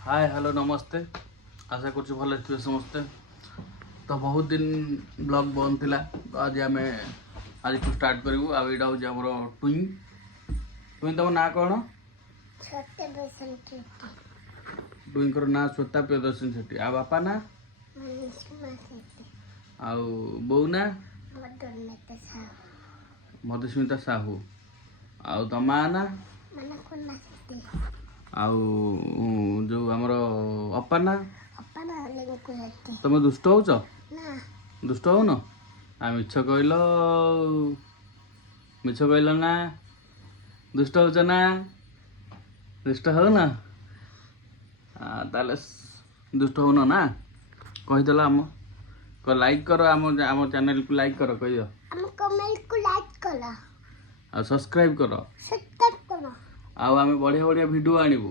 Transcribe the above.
Hi hello नमस्ते आशा कर भल थे समस्ते। तो बहुत दिन ब्लॉग बंद थिला तो आज आम आज स्टार्ट करूँ आईटा हूँ आम टुई टुई तुम ना कौन टुईकर ना श्वेता प्रियदर्शन सेठी आ बापा ना आउ बो ना मधुस्मिता साहू आउ तो माँ ना आउ जो आमर अपा ना तुम दुष्ट हो दुष्ट हो न आ मिछ कहल ना दुष्ट हो ना दुष्ट हो न ताले दुष्ट हो ना कहीदेल आम लाइक कर आम चैनल को लाइक कर कह आ सब्सक्राइब कर आउ आम बढ़िया बढ़िया वीडियो आनिबू